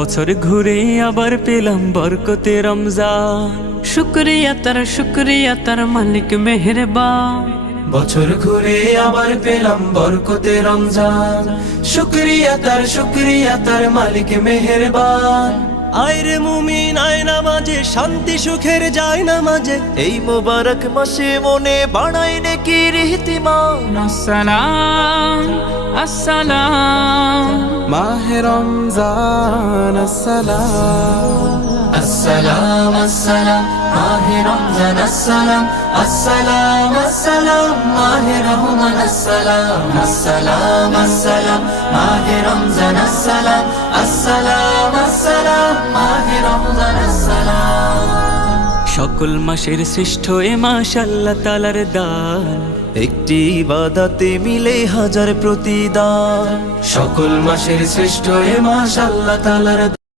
বছর ঘুরে আবার পেলাম বরকতে রমজান। শুক্রিয়া তার মালিক মেহেরবান। বছর ঘুরে আবার পেলাম বরকতে রমজান। শুক্রিয়া তার মালিক মেহেরবান। আয়রে মুমিন আয় নামাজে, শান্তি সুখের যায় নামাজে, এই মোবারক মাসে মনে বাড়াই নেকির ইহতিমাম। আসসালাম আসসালাম মাহে রমজান আসসালাম। আসসালাম আসসালাম মাহে রমজান আসসালাম। আসসালাম আসসালাম মাহে রহমান আসসালাম। আসসালাম আসসালাম মাহে রমজান আসসালাম। আসসালাম আসসালাম মাহে রমজান আসসালাম। সকল মাসের শ্রেষ্ঠ এ মাস আল্লাহ তাআলার দান, একটি ইবাদতে মিলে হাজার প্রতিদান। সকল মাসের শ্রেষ্ঠ এ মাস আল্লাহ তাআলার